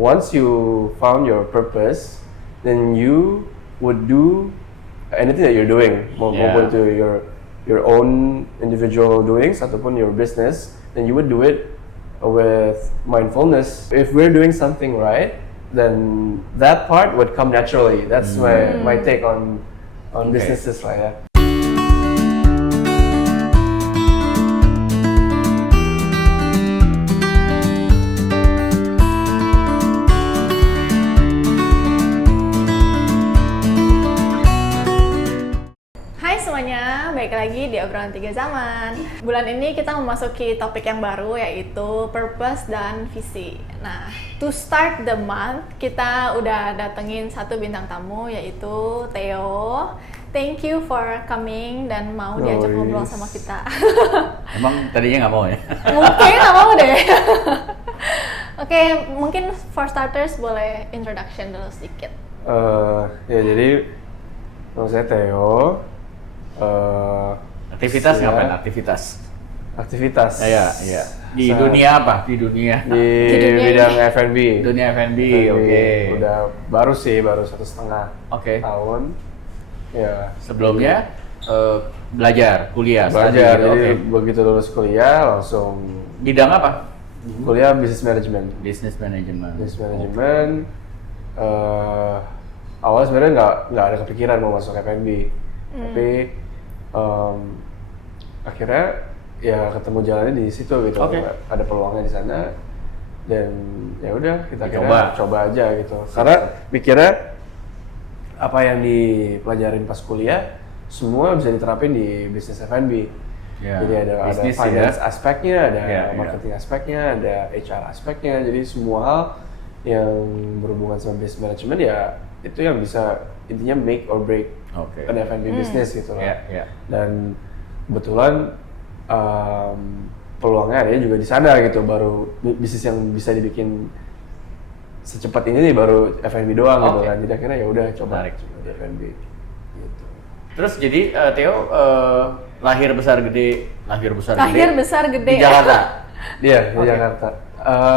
once you found your purpose, then you would do anything that you're doing, maupun itu your own individual doings ataupun your business, then you would do it with mindfulness. If we're doing something right, then that part would come naturally. That's my take on businesses lah ya. Balik lagi di obrolan 3 zaman. Bulan ini kita memasuki topik yang baru, yaitu purpose dan visi. Nah, to start the month, kita udah datengin satu bintang tamu, yaitu Theo. Thank you for coming dan mau diajak ngobrol sama kita. Emang tadinya nggak mau ya? Mungkin nggak mau deh. Oke, mungkin for starters boleh introduction dulu sedikit. Ya jadi nama saya Theo. Aktivitas ngapain? Aktivitas? Iya. Di dunia apa? Di bidang F&B. Dunia F&B, oke. Udah baru 1,5 tahun. Ya. Sebelumnya belajar, kuliah. Jadi begitu lulus kuliah langsung. Bidang apa? Kuliah Business Management. Awalnya sebenarnya nggak ada kepikiran mau masuk F&B, tapi akhirnya ya ketemu jalannya di situ gitu. Ada peluangnya di sana dan ya udah kita coba aja gitu. Karena mikirnya apa yang dipelajarin pas kuliah semua bisa diterapin di bisnis F&B. Jadi ada finance aspeknya, ada marketing aspeknya, ada HR aspeknya. Jadi semua hal yang berhubungan sama business management ya itu yang bisa intinya make or break an F&B business gitu loh. Dan kebetulan peluangnya ada juga di sana gitu. Baru bisnis yang bisa dibikin secepat ini nih baru F&B doang gitu kan. Jadi akhirnya ya udah coba di F&B gitu. Terus jadi Theo lahir besar gede di Jakarta. Iya, di Jakarta.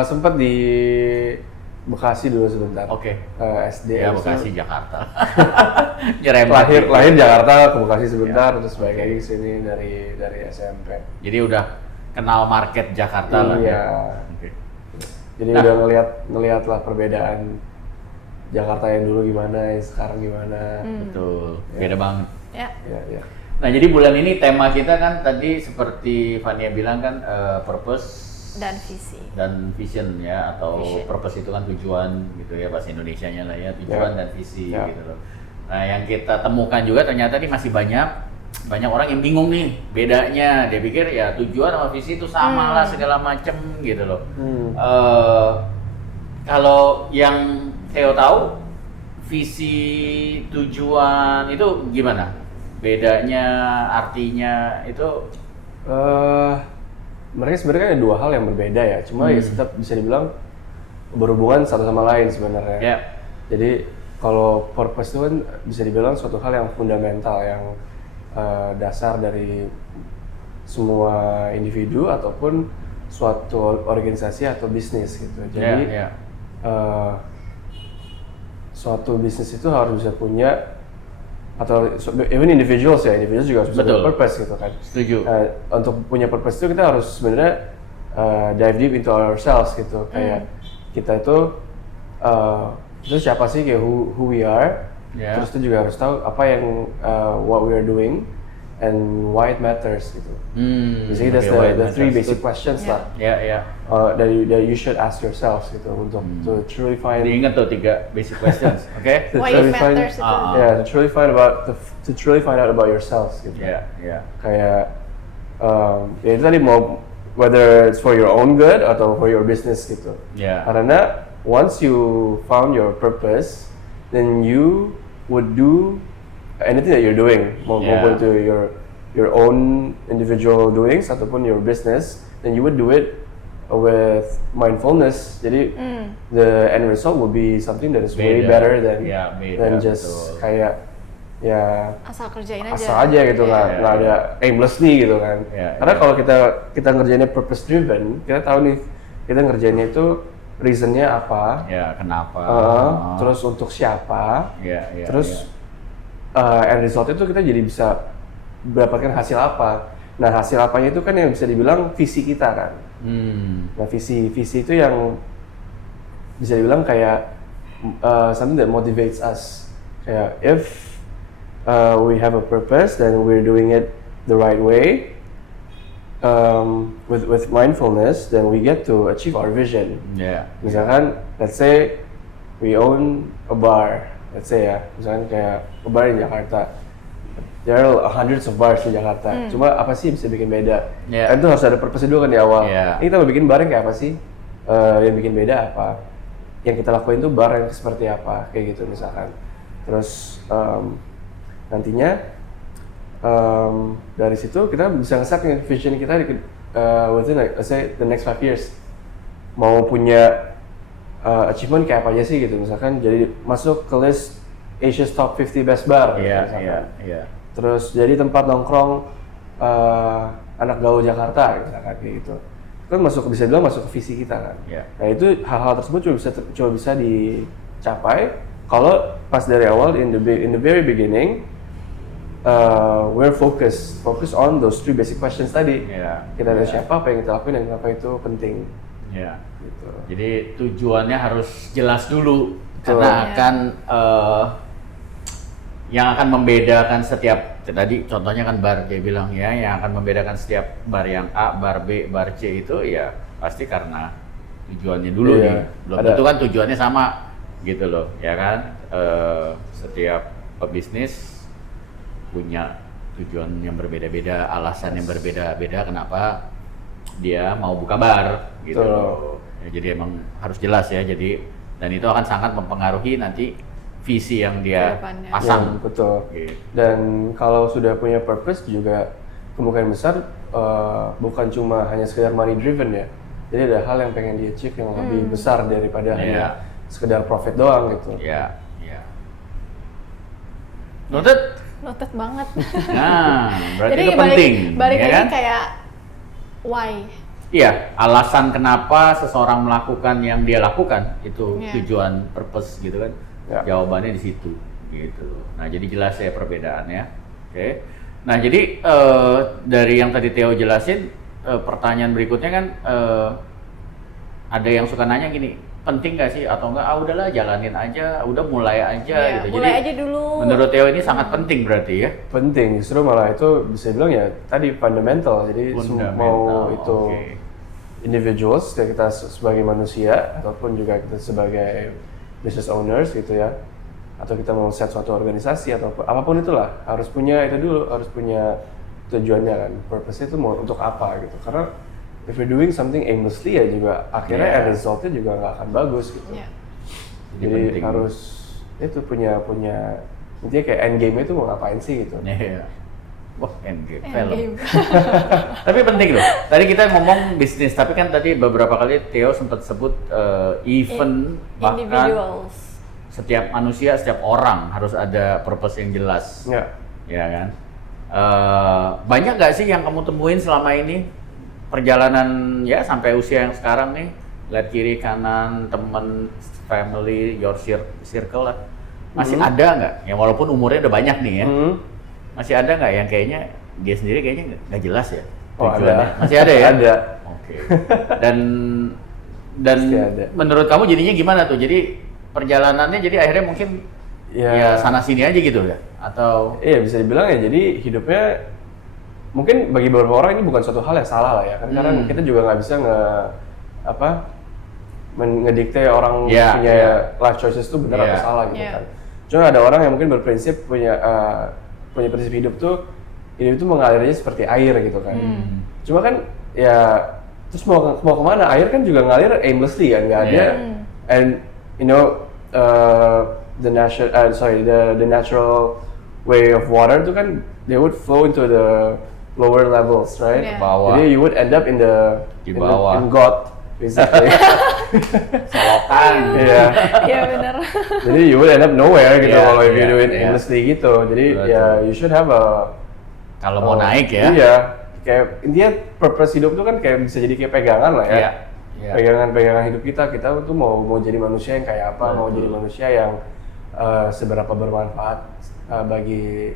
Sempat di Bekasi dulu sebentar. SD. Ya Bekasi Jakarta. lahir Jakarta, ke Bekasi sebentar, terus balik lagi ke sini dari SMP. Jadi udah kenal market Jakarta lah ya. Jadi udah ngelihat lah perbedaan Jakarta yang dulu gimana, yang sekarang gimana. Betul. Beda banget. Ya. Nah, jadi bulan ini tema kita kan tadi seperti Fania bilang kan purpose dan vision ya, atau purpose itu kan tujuan gitu ya, bahasa Indonesianya lah ya, tujuan dan visi gitu loh. Nah, yang kita temukan juga ternyata nih masih banyak orang yang bingung nih bedanya. Dia pikir ya tujuan sama visi itu sama lah segala macem gitu loh. Kalau yang Theo tahu, visi tujuan itu gimana? Bedanya, artinya itu? Mereka sebenarnya ada dua hal yang berbeda ya, cuma ya tetap bisa dibilang berhubungan satu sama lain sebenarnya. Jadi kalau purpose itu kan bisa dibilang suatu hal yang fundamental, yang dasar dari semua individu ataupun suatu organisasi atau bisnis gitu. Jadi suatu bisnis itu harus bisa punya, atau even individuals juga harus bisa punya purpose gitu kan. Setuju. Untuk punya purpose itu kita harus sebenarnya dive deep into ourselves gitu. Kayak kita itu siapa sih, kayak who we are. Terus itu juga harus tahu apa yang what we are doing and why it matters gitu. Basically that's the three basic questions lah. That you should ask yourselves gitu untuk to truly find. Diingat tuh 3 basic questions, Why it matters itu. To truly find out about yourselves gitu. Kayak ya itu tadi, mau whether it's for your own good atau for your business gitu. Karena once you found your purpose, then you would do anything that you're doing, maupun itu your own individual doings ataupun your business, then you would do it with mindfulness. Jadi the end result will be something that is way better than just kayak asal kerjain aja gitu, nggak ada aimlessly gitu kan. Karena kalau kita ngerjainnya purpose driven, kita tahu nih kita ngerjainnya itu reasonnya apa, kenapa, terus untuk siapa, terus end result itu kita jadi bisa mendapatkan hasil apa. Nah hasil apanya itu kan yang bisa dibilang visi kita kan. Nah visi itu yang bisa dibilang kayak something that motivates us. Kayak if we have a purpose, then we're doing it the right way. With mindfulness, then we get to achieve our vision. Misalkan, let's say we own a bar, let's say ya, misalkan kayak a bar di Jakarta. There are hundreds of bars di Jakarta. Cuma apa sih yang bisa bikin beda? Kan itu harus ada purpose dulu kan di awal. Ini kita mau bikin bar yang kayak apa sih? Yang bikin beda apa? Yang kita lakuin tuh bar yang seperti apa? Kayak gitu misalkan. Terus nantinya dari situ kita bisa nge-set vision kita within like, let's say the next 5 years. Mau punya achievement kayak apa aja sih gitu, misalkan jadi masuk ke list Asia's top 50 best bar misalkan. Terus jadi tempat nongkrong anak gaul Jakarta misalkan kayak gitu. Itu kan bisa bilang masuk ke visi kita kan. Nah itu hal-hal tersebut cuma bisa dicapai kalau pas dari awal in the very beginning we're focus on those 3 basic questions tadi. Kita ada siapa, apa yang kita lakuin, dan kenapa itu penting. Gitu. Jadi tujuannya harus jelas dulu, karena akan yang akan membedakan setiap, tadi contohnya kan bar dia bilang yang akan membedakan setiap bar yang A, bar B, bar C itu ya pasti karena tujuannya dulu nih. Belum tentu kan tujuannya sama gitu loh, ya kan? Setiap pebisnis punya tujuan yang berbeda-beda, alasan yang berbeda-beda kenapa dia mau buka bar gitu loh. Jadi emang harus jelas ya. Jadi dan itu akan sangat mempengaruhi nanti visi yang dia pasang. Betul. Gitu. Dan kalau sudah punya purpose juga kemungkinan besar bukan cuma hanya sekedar money driven ya. Jadi ada hal yang pengen di achieve yang lebih besar daripada hanya sekedar profit doang gitu. Noted banget. Nah, berarti jadi itu penting. Balik ya lagi kan? kayak why. Iya, alasan kenapa seseorang melakukan yang dia lakukan itu tujuan, purpose gitu kan. Jawabannya di situ gitu. Nah, jadi jelas ya perbedaannya. Oke. Nah, jadi dari yang tadi Theo jelasin, pertanyaan berikutnya kan ada yang suka nanya gini, penting gak sih atau enggak? Udahlah jalanin aja, udah mulai aja gitu. Mulai jadi, aja dulu. Menurut Theo ini sangat penting berarti ya? Penting, justru malah itu bisa bilang ya tadi fundamental. Jadi mau itu individuals, kita sebagai manusia ataupun juga kita sebagai business owners gitu ya, atau kita mau set suatu organisasi atau apapun itulah, harus punya itu dulu, harus punya tujuannya kan. Purpose itu mau untuk apa gitu. Karena if you're doing something aimlessly ya juga akhirnya end resultnya juga nggak akan bagus gitu. Jadi harus itu punya intinya kayak end game itu mau ngapain sih gitu. Wah, end game film. Tapi penting loh. Tadi kita ngomong bisnis, tapi kan tadi beberapa kali Theo sempat sebut event bahkan setiap manusia, setiap orang harus ada purpose yang jelas. Ya kan? Banyak nggak sih yang kamu temuin selama ini? Perjalanan ya sampai usia yang sekarang nih, lihat kiri kanan teman, family, your circle lah, masih ada nggak? Ya walaupun umurnya udah banyak nih ya, masih ada nggak yang kayaknya dia sendiri kayaknya nggak jelas ya tujuannya? Masih ada ya? Ada. Oke. Dan menurut kamu jadinya gimana tuh? Jadi perjalanannya jadi akhirnya mungkin ya sana sini aja gitu ya? Atau? Iya bisa dibilang ya. Jadi hidupnya mungkin bagi beberapa orang ini bukan suatu hal yang salah lah ya, kan karena kita juga nggak bisa ngedikte orang punya life choices itu benar atau salah gitu kan. Cuma ada orang yang mungkin berprinsip punya prinsip hidup tuh mengalir aja seperti air gitu kan. Cuma kan ya terus mau kemana? Air kan juga ngalir aimlessly kan, nggak ada. And you know the natural way of water tuh kan they would flow into the lower levels, right? Bawah. Jadi you would end up in bawah. in God, basically. Selokan. Iya benar. Jadi you would end up nowhere gitu kalau if you do it aimlessly gitu. Jadi you should have a. Kalau mau naik ya. Iya. Kayak intinya purpose hidup tuh kan kayak bisa jadi kayak pegangan lah ya. pegangan hidup kita tuh mau jadi manusia yang kayak apa, mau jadi manusia yang seberapa bermanfaat bagi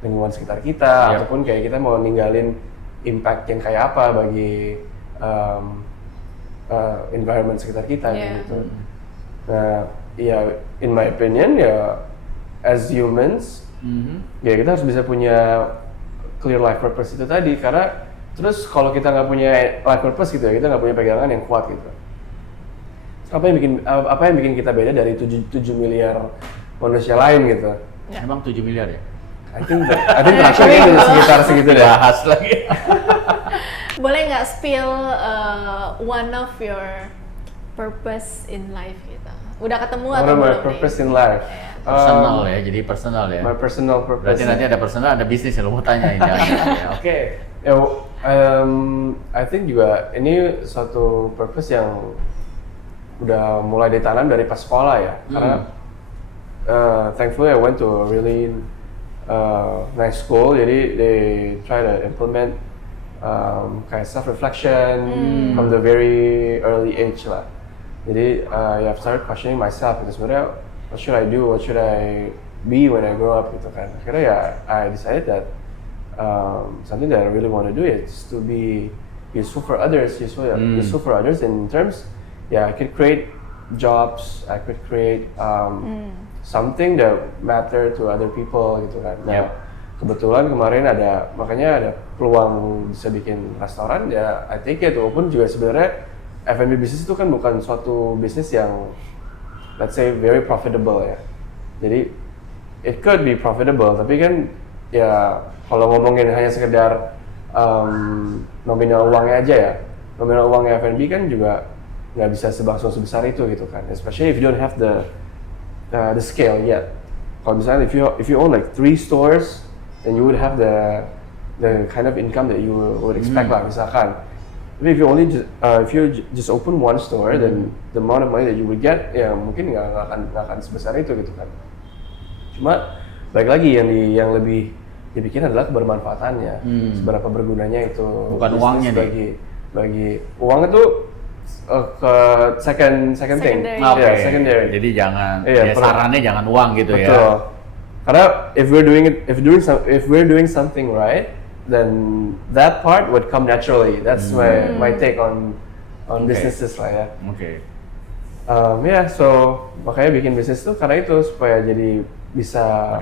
lingkungan sekitar kita, ataupun kayak kita mau ninggalin impact yang kayak apa bagi environment sekitar kita gitu. Nah, ya in my opinion ya as humans, ya kita harus bisa punya clear life purpose itu tadi, karena terus kalau kita nggak punya life purpose gitu ya, kita nggak punya pegangan yang kuat gitu. Apa yang bikin kita beda dari 7 miliar manusia lain gitu? Emang 7 miliar ya? I think actually sekitar segitu deh. Bahas lagi. Boleh nggak spill one of your purpose in life gitu? Udah ketemu atau belum? My purpose in life. Personal ya, jadi personal ya. My personal purpose. Berarti nanti ada personal, ada bisnis yang lo mau tanya ini. Oke. I think juga ini suatu purpose yang udah mulai ditanam dari pas sekolah ya, karena thankfully I went to a really nice school, jadi they try to implement kayak self-reflection from the very early age lah. Jadi I've started questioning myself gitu, sebenarnya what should I do, what should I be when I grow up gitu kan. Akhirnya ya I decided that something that I really want to do is to be useful for others, useful for others in terms, I could create jobs, I could create something that matter to other people gitu kan. Nah, kebetulan kemarin makanya ada peluang bisa bikin restoran, ya I take it. Walaupun juga sebenarnya F&B business itu kan bukan suatu bisnis yang let's say very profitable ya. Jadi it could be profitable, tapi kan ya kalau ngomongin hanya sekedar nominal uangnya aja ya, nominal uangnya F&B kan juga nggak bisa sebesar itu gitu kan, especially if you don't have the scale yet. Kalau misalnya if you own like 3 stores, then you would have the kind of income that you would expect lah misalkan. Tapi if you just open 1 store, then the amount of money that you would get ya mungkin nggak akan sebesar itu gitu kan. Cuma balik lagi yang lebih dibikin adalah kebermanfaatannya, seberapa bergunanya itu. Bukan uangnya bagi uang itu ke second thing. Okay. Secondary. Jadi jangan sarannya jangan uang gitu. Betul. Ya. Karena if we're doing something right, then that part would come naturally. That's my take on businesses lah ya. Oke. So makanya bikin bisnis tuh karena itu supaya jadi bisa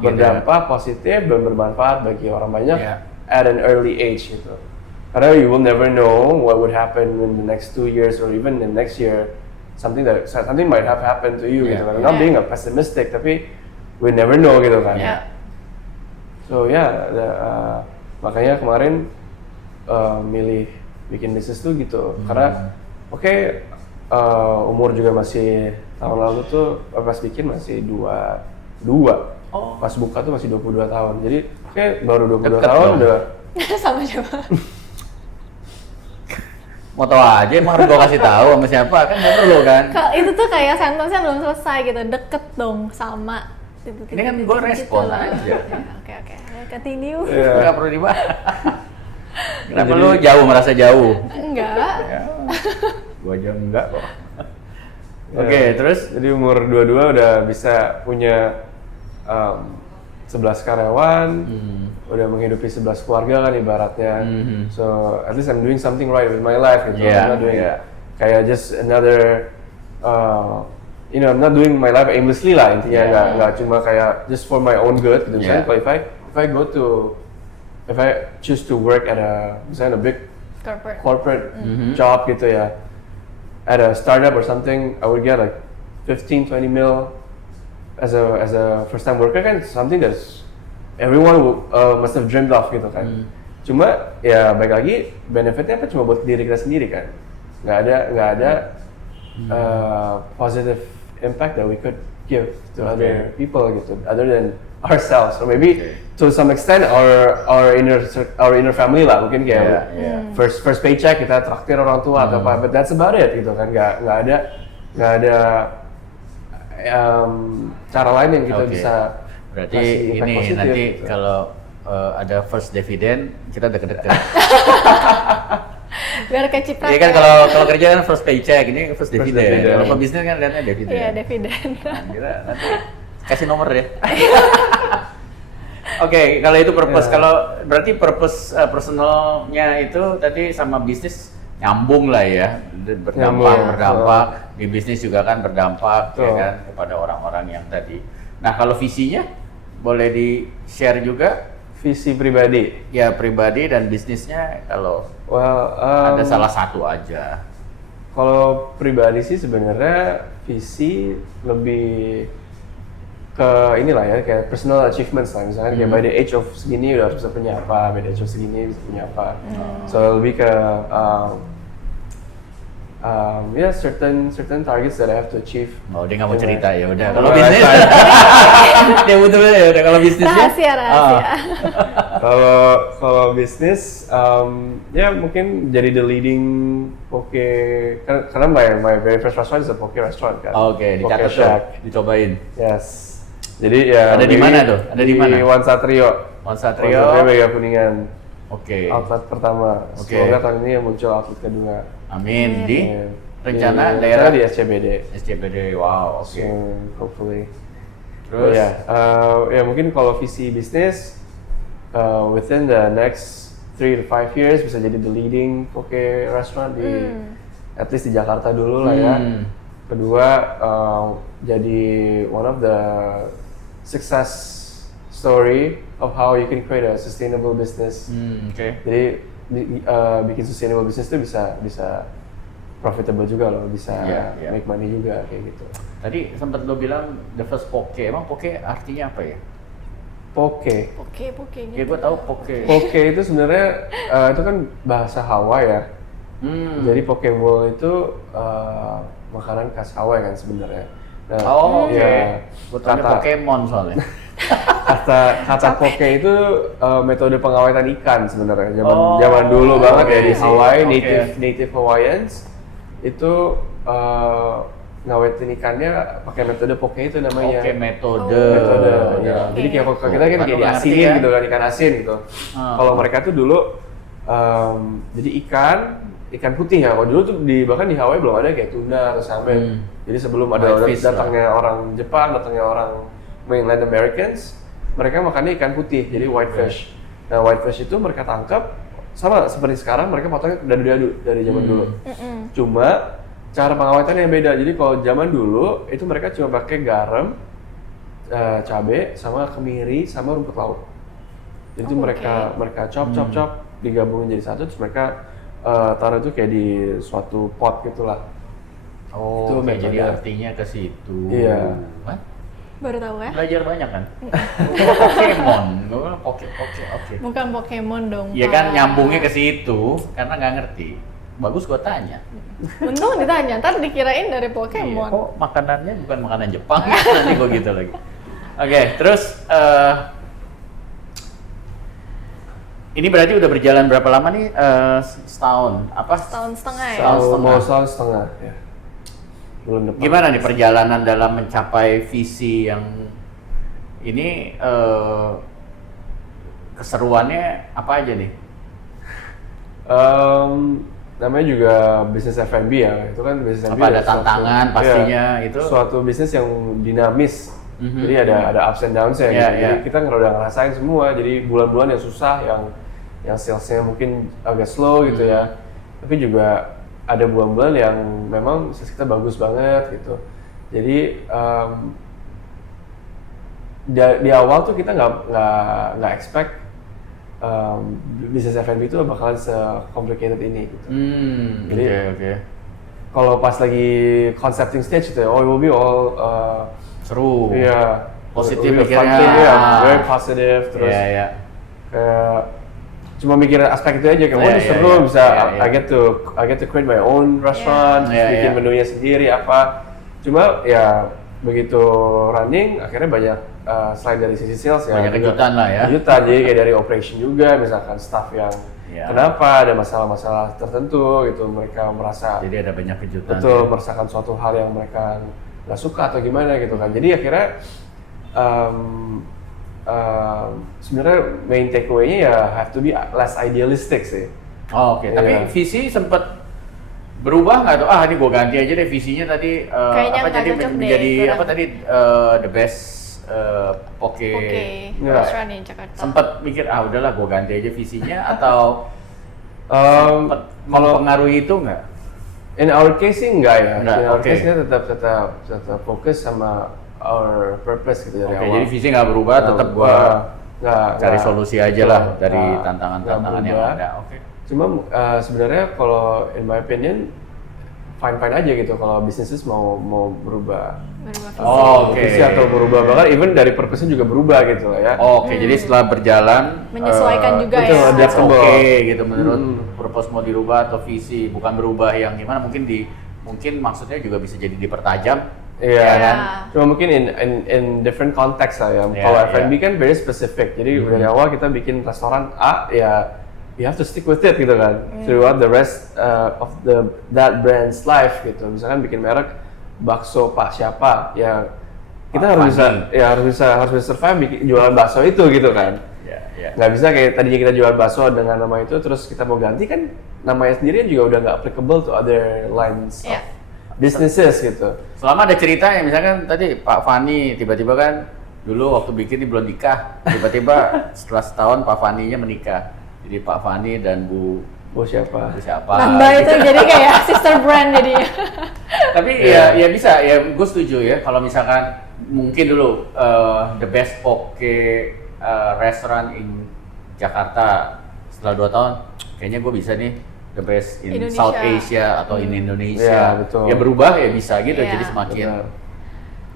berdampak positif dan bermanfaat bagi orang banyak at an early age gitu. Karena you will never know what would happen in the next 2 years or even the next year. Something might have happened to you gitu kan. Not being a pessimistic, tapi we never know gitu kan. So makanya kemarin milih bikin bisnis tuh gitu. Karena umur juga masih tahun lalu tuh pas bikin masih 22. Pas buka tuh masih 22 tahun. Jadi baru 22 tahun udah sama siapa? Mau tahu aja, emang harus gua kasih tahu sama siapa, kan nggak perlu kan? Itu tuh kayak sentence-nya belum selesai gitu, deket dong sama. Ini kan gua respon aja. Oke, continue. Nggak perlu dibahas. Kenapa lu merasa jauh? Enggak. Gua aja enggak kok. Oke, terus? Jadi umur 22 udah bisa punya 11 karyawan, udah menghidupi 11 keluarga kan ibaratnya. So at least I'm doing something right with my life gitu. I'm not doing kayak just another I'm not doing my life aimlessly lah intinya, nggak cuma kayak just for my own good gitu. Misalnya kalau if I choose to work at a big corporate job gitu ya, at a startup or something, I would get like 15-20 mil as a first time worker kan, something that everyone must have dreamed of gitu kan. Cuma ya baik lagi benefitnya apa cuma buat diri kita sendiri kan, nggak ada positive impact that we could give to other people gitu, other than ourselves, or maybe to some extent our inner family lah, mungkin kayak first paycheck kita traktir orang tua atau apa, but that's about it gitu kan, nggak ada cara lain yang kita bisa. Berarti ini positif, nanti gitu. Kalau ada first dividend kita deket-deket. Biar kecipratan. Iya kan kalau kerja kan first paycheck, ini first dividend. Kalau pebisnis kan lihatnya dividen. Iya, dividen. Nah, kita nanti kasih nomor ya. Oke, kalau itu purpose. Kalau berarti purpose personalnya itu tadi sama bisnis nyambung lah ya, berdampak. Di bisnis juga kan berdampak ya kan kepada orang-orang yang tadi. Nah, kalau visinya boleh di-share juga? Visi pribadi? Ya, pribadi dan bisnisnya kalau ada salah satu aja. Kalau pribadi sih sebenarnya visi lebih ke inilah ya, kayak personal achievements lah. Misalnya kayak by the age of segini udah harus bisa punya apa, by the age of segini bisa punya apa. So lebih ke certain targets that I have to achieve. Oh, dia nggak mau cerita ya udah. Kalau bisnis, dia betul ya udah. Kalau bisnisnya, rahasia. Kalau bisnis, ya mungkin jadi the leading poke. Karena my very first restaurant is a poke restaurant kan. Oke, dicatat tuh, dicobain. Yes. Jadi ya. Ada di mana tuh? Ada di mana? Di One Satrio. One Satrio. Mega Kuningan. Oke. Outlet pertama. Semoga tahun ini muncul outlet kedua. Amin. Di rencana di daerah di SCBD. SCBD, wow. Oke. So, hopefully. Terus? Ya mungkin kalau visi bisnis within the next 3 to 5 years bisa jadi the leading poke restaurant di at least di Jakarta dulu lah ya. Kedua jadi one of the success story of how you can create a sustainable business. Jadi bikin sustainable business itu bisa profitable juga loh, bisa make money juga kayak gitu. Tadi sempat lo bilang the first poke, emang poke artinya apa ya? Poke gitu. Ya gue tahu poke. Poke itu sebenarnya itu kan bahasa Hawaii ya. Jadi poke bowl itu makanan khas Hawaii kan sebenarnya. Nah, gue tahu Pokemon soalnya. Kata poke itu metode pengawetan ikan sebenarnya. Zaman dulu banget ya di Hawaii, native Hawaiians itu ngawetin ikannya pakai metode poke itu namanya. Metode. Ya. Jadi kayak kita kan kayak diasinin gitu kan, ikan asin gitu. Kalau mereka tuh dulu jadi ikan putih ya. Kalau dulu tuh bahkan di Hawaii belum ada kayak tuna atau salmon. Jadi sebelum ada datangnya orang Jepang, datangnya orang mainland Americans, mereka makannya ikan putih, jadi whitefish. Nah, whitefish itu mereka tangkap sama seperti sekarang, mereka potongnya dadu-dadu dari zaman dulu. Cuma cara pengawetannya yang beda. Jadi kalau zaman dulu itu mereka cuma pakai garam, cabai, sama kemiri, sama rumput laut. Jadi itu mereka chop digabungin jadi satu, terus mereka taruh itu kayak di suatu pot gitulah. Itu jadi artinya ke situ. Iya. Baru tahu ya? Belajar banyak kan? Pokemon, oke. Bukan Pokemon dong. Iya kan nyambungnya ke situ karena nggak ngerti. Bagus gua tanya. Untung ditanya, ntar dikirain dari Pokemon. Iya, kok makanannya bukan makanan Jepang? Nanti gua gitu lagi. Oke, terus ini berarti udah berjalan berapa lama nih? Setahun? Apa? Setahun setengah ya? Setahun setengah ya. Gimana nih perjalanan dalam mencapai visi yang ini keseruannya apa aja nih? Namanya juga bisnis F&B ya, itu kan bisnis F&B. Apa ada tantangan pastinya itu? Suatu bisnis yang dinamis, jadi ada ups and downs ya. Jadi kita udah ngerasain semua. Jadi bulan-bulan yang susah, yang salesnya mungkin agak slow gitu ya. Tapi juga ada bulan-bulan yang memang bisnis kita bagus banget gitu. Jadi di awal tuh kita nggak expect bisnis F&B itu bakalan se-complicated ini gitu. Jadi kalau pas lagi concepting stage itu, it will be all seru. Iya. Positif pikirnya. Very positive terus. Kayak cuma mikir aspek itu aja kayak ini seru bisa I get to create my own restaurant, bikin menunya sendiri apa. Cuma ya begitu running akhirnya banyak selain dari sisi sales ya banyak kejutan lah ya. Kejutan, jadi kayak dari operation juga misalkan staff yang kenapa ada masalah-masalah tertentu gitu mereka merasa. Jadi ada banyak kejutan. Betul, merasakan suatu hal yang mereka nggak suka atau gimana gitu kan. Jadi akhirnya sebenarnya main takeaway-nya ya have to be less idealistic sih. Oke. Tapi visi sempat berubah nggak tuh? Ah, ini gue ganti aja deh visinya tadi. Kayaknya apa nggak jadi cocok deh, menjadi kurang. apa tadi the best poke. Oke, Nggak. restoran di Jakarta. Sempat mikir udahlah gue ganti aja visinya atau Kalau mempengaruhi itu nggak? in our case sih enggak ya. Enggak, In our oke. case kita tetap fokus sama our purpose gitu dari Oke, awal. jadi visi nggak berubah, tetap gue nggak cari solusi aja lah nggak- dari nggak- tantangan-tantangan nggak yang berubah. ada. Oke. Cuma sebenarnya kalau in my opinion fine aja gitu kalau bisnis mau berubah. Berubah visi. Oh, oke. Visi atau berubah, bahkan even dari purpose-nya juga berubah gitu lah ya. Oke, jadi setelah berjalan Menyesuaikan juga betul, ya. ada- that's oke gitu menurut Hmm. purpose mau dirubah atau visi, bukan berubah yang gimana mungkin maksudnya juga bisa jadi dipertajam. Iya Ya. kan. Cuma mungkin in different context lah ya. Iya, Kalau iya. F&B kan very specific. Jadi dari awal kita bikin restoran A ya you have to stick with it gitu kan. Throughout the rest of that brand's life gitu. Misalkan bikin merek bakso Pak siapa ya kita Pak harus Fani. harus bisa survive jualan bakso itu gitu kan. Ya. Nggak bisa kayak tadinya kita jual bakso dengan nama itu terus kita mau ganti kan namanya sendiri juga udah nggak applicable to other lines Iya. of businesses gitu. Selama ada cerita yang misalkan tadi Pak Fani tiba-tiba kan dulu waktu bikin ini belum nikah, tiba-tiba setelah setahun Pak Faninya menikah. Jadi Pak Fani dan Bu Siapa? siapa? Nambah itu jadi kayak sister brand jadinya. Tapi ya bisa ya, gue setuju ya kalau misalkan mungkin dulu the best poke restaurant in Jakarta setelah 2 tahun kayaknya gue bisa nih the best in Indonesia. South Asia atau in Indonesia. Ya, betul. Ya berubah ya bisa gitu Iya. jadi semakin Benar.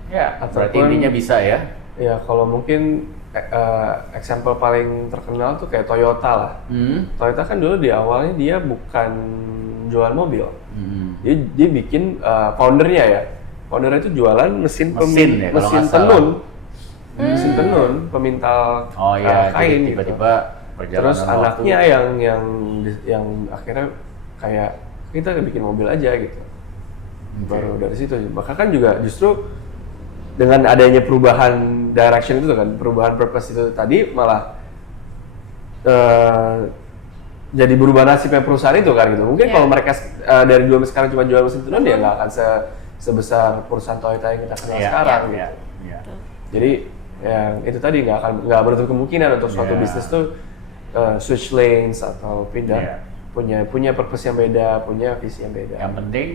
ya berarti Ataupun- intinya bisa ya. Ya kalau mungkin example paling terkenal tuh kayak Toyota lah. Toyota kan dulu di awalnya dia bukan jual mobil. Dia bikin foundernya ya. Foundernya itu jualan mesin Ya, kalau nggak salah. tenun. Mesin tenun, pemintal Oh iya, kain jadi tiba-tiba gitu. perjalanan Terus waktu. anaknya yang akhirnya kayak kita bikin mobil aja gitu. Baru dari situ. Maka kan juga justru dengan adanya perubahan direction itu kan, perubahan purpose itu tadi malah jadi berubah nasibnya perusahaan itu kan gitu. Mungkin Yeah. kalau mereka dari dulu sekarang cuma jual mesin tenun ya nggak akan sebesar perusahaan Toyota yang kita kenal Iya, sekarang iya, gitu. iya. Jadi yang itu tadi nggak menutup kemungkinan untuk suatu Yeah. bisnis tuh switch lanes atau pindah Yeah. punya purpose yang beda, punya visi yang beda. Yang penting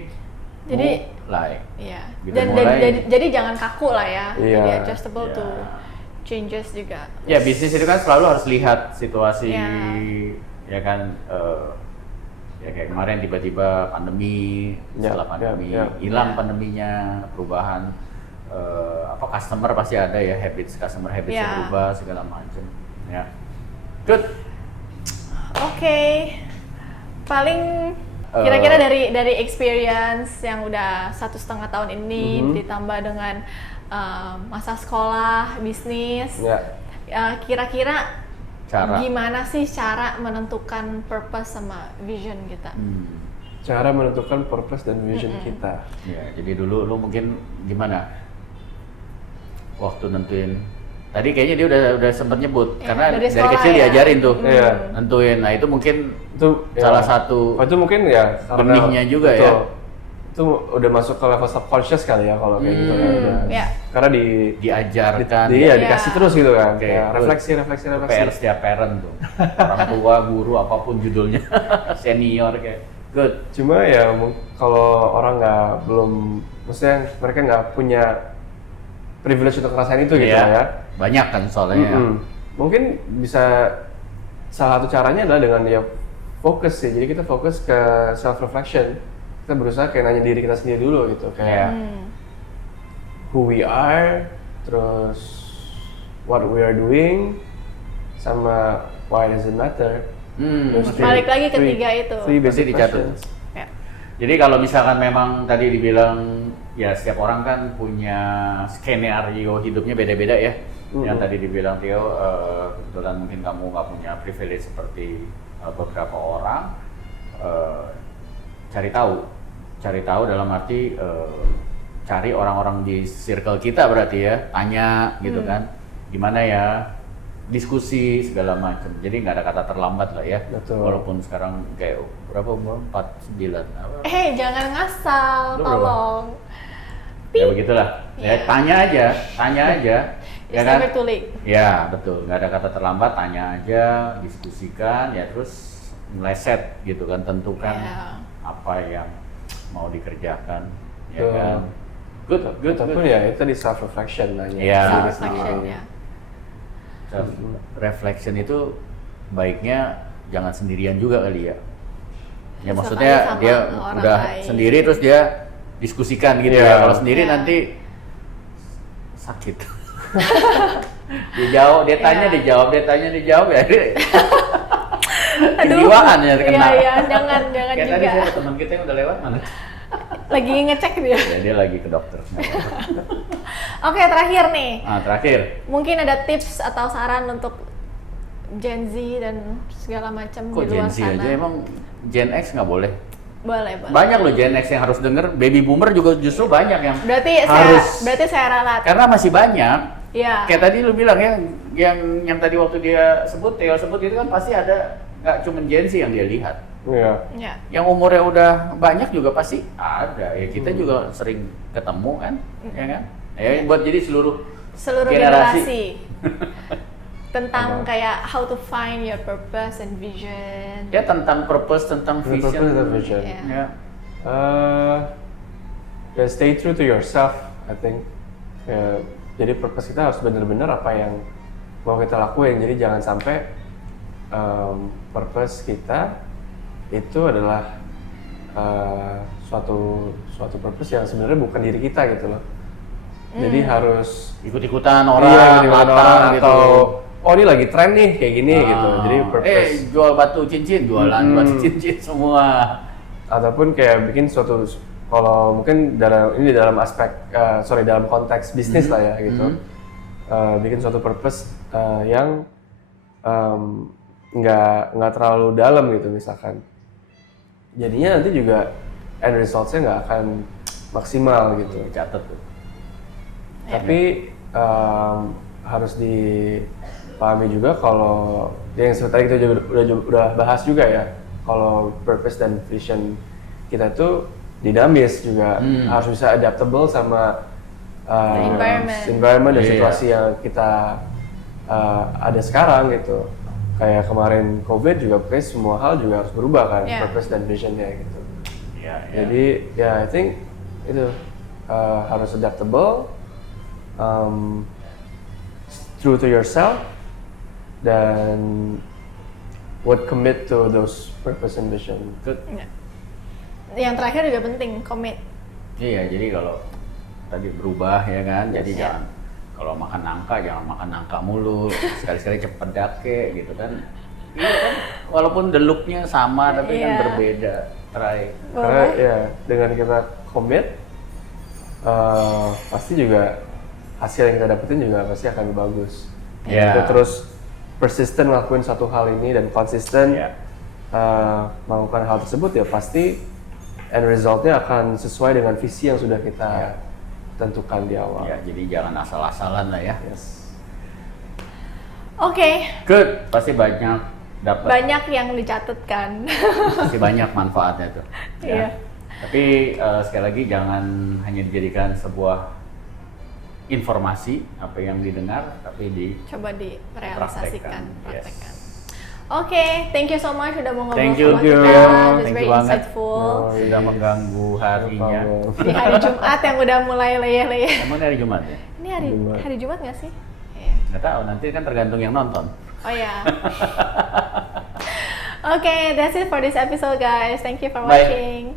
Jadi- mulai. Iya. Kita Dan mulai. jadi jangan kaku lah ya. Iya. Jadi adjustable Iya. to changes juga. Ya bisnis itu kan selalu harus lihat situasi Ya. ya kan ya kayak kemarin tiba-tiba pandemi Ya, setelah pandemi ya. hilang Ya. pandeminya perubahan apa customer pasti ada ya customer habits yang Ya. berubah segala macam ya good. Oke. Paling kira-kira dari experience yang udah 1,5 tahun ini ditambah dengan masa sekolah, bisnis, Ya. kira-kira Cara. gimana sih cara menentukan purpose sama vision kita? Cara menentukan purpose dan vision kita. Ya, jadi dulu lu mungkin gimana waktu nentuin? Tadi kayaknya dia udah sempat nyebut Ya, karena dari dari sekolah kecil ya. diajarin tuh Iya. nentuin. Nah itu mungkin Itu salah satu itu mungkin ya karena benihnya juga ya. betul. Itu udah masuk ke level subconscious kali ya kalau kayak gitu kan. Udah. Ya. Karena diajarkan. dia Ya. dikasih terus gitu kan. Oke, Ya, good. refleksi. PR setiap parent tuh. Orang tua, guru, apapun judulnya, senior kayak good. Cuma ya kalau orang maksudnya mereka nggak punya privilege untuk ngerasain itu gitu Iya. lah ya. Banyak kan soalnya. Mungkin bisa salah satu caranya adalah dengan ya fokus sih. Jadi kita fokus ke self reflection. Kita berusaha kayak nanya diri kita sendiri dulu gitu kayak who we are, terus what we are doing, sama why does it matter. Those Balik lagi ke three- tiga itu. three Pasti basic dicatat. questions. Ya. Jadi kalau misalkan memang tadi dibilang ya setiap orang kan punya skenario hidupnya beda-beda ya. Yang tadi dibilang Theo, kebetulan mungkin kamu nggak punya privilege seperti beberapa orang. Cari tahu dalam arti cari orang-orang di circle kita berarti ya, tanya gitu kan, gimana ya diskusi segala macam. Jadi nggak ada kata terlambat lah ya. Betul. Walaupun sekarang kayak berapa umur? 49. Apa? Jangan ngasal, Lu tolong. Ya begitulah. Ya tanya aja. It's Ya kan? never too late. Ya betul. Nggak ada kata terlambat. Tanya aja, diskusikan, ya terus meleset gitu kan. Tentukan apa yang mau dikerjakan, ya kan. Good. Ataupun ya itu di self reflection nanya. Ya. Self reflection ya. Self reflection itu baiknya jangan sendirian juga kali ya. Ya maksudnya sama dia orang udah lain. sendiri terus dia diskusikan gitu Iya. ya. Kalau sendiri nanti sakit. Dia jawab, dia tanya, Iya. dia jawab, dia tanya, dia jawab ya. Kejiwaan ya kena. Iya, jangan Kayak juga. tadi saya teman kita yang udah lewat mana? Lagi ngecek dia. Ya, dia lagi ke dokter. Oke, terakhir nih. Terakhir. Mungkin ada tips atau saran untuk Gen Z dan segala macam Kok di Gen luar Z sana. aja emang Gen X nggak boleh? Boleh. Banyak loh Gen X yang harus denger, baby boomer juga justru banyak yang Berarti harus. saya ralat. Karena masih banyak. Iya. Kayak tadi lu bilang ya, yang tadi waktu dia Theo sebut itu kan pasti ada, nggak cuma Gen Z yang dia lihat. Iya. Ya. Yang umurnya udah banyak juga pasti ada. Ya kita juga sering ketemu kan, ya kan? Ya buat jadi seluruh generasi. Tentang kayak how to find your purpose and vision. Ya tentang purpose, tentang vision. Purpose and vision. Yeah. Ya stay true to yourself, I think. Jadi purpose kita harus benar-benar apa yang mau kita lakuin. Jadi jangan sampai purpose kita itu adalah suatu purpose yang sebenarnya bukan diri kita gitu loh. Jadi harus Ikut-ikutan orang, ikut-ikutan latar orang gitu. atau oh ini lagi tren nih kayak gini gitu. Jadi purpose jual batu cincin, jualan batu cincin semua. ataupun kayak bikin suatu, kalau mungkin dalam aspek dalam konteks bisnis lah ya gitu. Bikin suatu purpose yang nggak terlalu dalam gitu misalkan. Jadinya nanti juga end results-nya nggak akan maksimal gitu. Catat tuh. Tapi harus dipahami juga kalau yang seperti kita udah bahas juga ya, kalau purpose dan vision kita tuh dinamis juga, harus bisa adaptable sama environment dan situasi yang kita ada sekarang gitu. Kayak kemarin COVID juga, kayak semua hal juga harus berubah kan, purpose dan visionnya gitu. Jadi I think itu harus adaptable, true to yourself, dan would commit to those purpose and vision. Yang terakhir juga penting, commit. Iya, jadi kalau tadi berubah ya kan, jadi jangan kalau makan nangka jangan makan nangka mulu, sekali-sekali cepet dake gitu kan. Iya kan, walaupun the look-nya sama tapi kan berbeda. Try. Karena ya dengan kita commit, pasti juga hasil yang kita dapetin juga pasti akan bagus. Kita terus persisten ngelakuin satu hal ini dan konsisten melakukan hal tersebut, ya pasti end result-nya akan sesuai dengan visi yang sudah kita tentukan di awal. Ya, jadi jangan asal-asalan lah ya. Oke. Good, pasti banyak dapat. Banyak yang dicatat kan. Pasti banyak manfaatnya tuh. Iya. Tapi sekali lagi jangan hanya dijadikan sebuah informasi apa yang didengar, tapi coba direalisasikan, praktekkan. Yes. Oke, thank you so much sudah mau ngobrol Thank you, sama kita. thank It's you very banget. insightful. Sudah mengganggu harinya. Di hari Jumat yang udah mulai leyeh-leyeh. Emang ini hari Jumat ya? Ini hari Jumat nggak sih? Iya. Nggak tahu, nanti kan tergantung yang nonton. Oh ya. Oke, that's it for this episode guys. Thank you for Bye. watching.